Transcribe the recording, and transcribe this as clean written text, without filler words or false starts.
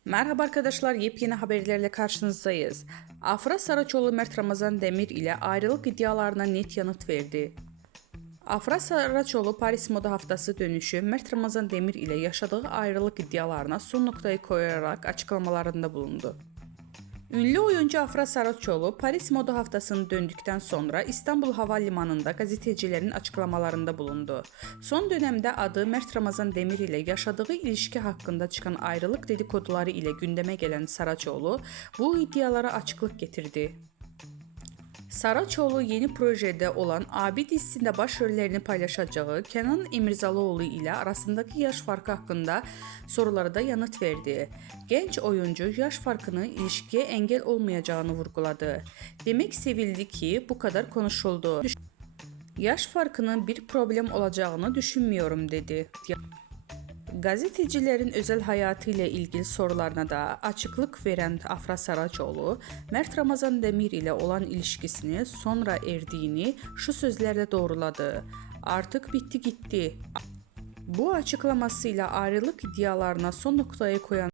Merhaba arkadaşlar, yepyeni haberlerle karşınızdayız. Afra Saraçoğlu Mert Ramazan Demir ile ayrılık iddialarına net yanıt verdi. Afra Saraçoğlu Paris Moda Haftası dönüşü Mert Ramazan Demir ile yaşadığı ayrılık iddialarına son noktayı koyarak açıklamalarında bulundu. Ünlü oyuncu Afra Saraçoğlu Paris Moda Haftası'nı döndükten sonra İstanbul Havalimanı'nda gazetecilerin açıklamalarında bulundu. Son dönemde adı Mert Ramazan Demir ile yaşadığı ilişki hakkında çıkan ayrılık dedikoduları ile gündeme gelen Saraçoğlu bu iddialara açıklık getirdi. Saraçoğlu yeni projede olan Abi dizisinde başrollerini paylaşacağı Kenan İmirzalıoğlu ile arasındaki yaş farkı hakkında sorulara da yanıt verdi. Genç oyuncu yaş farkının ilişkiye engel olmayacağını vurguladı. Demek sevildi ki bu kadar konuşuldu. Yaş farkının bir problem olacağını düşünmüyorum dedi. Gazetecilerin özel hayatı ile ilgili sorularına da açıklık veren Afra Saraçoğlu, Mert Ramazan Demir ile olan ilişkisini sonra erdiğini şu sözlerle doğruladı. Artık bitti gitti. Bu açıklamasıyla ayrılık iddialarına son noktayı koyan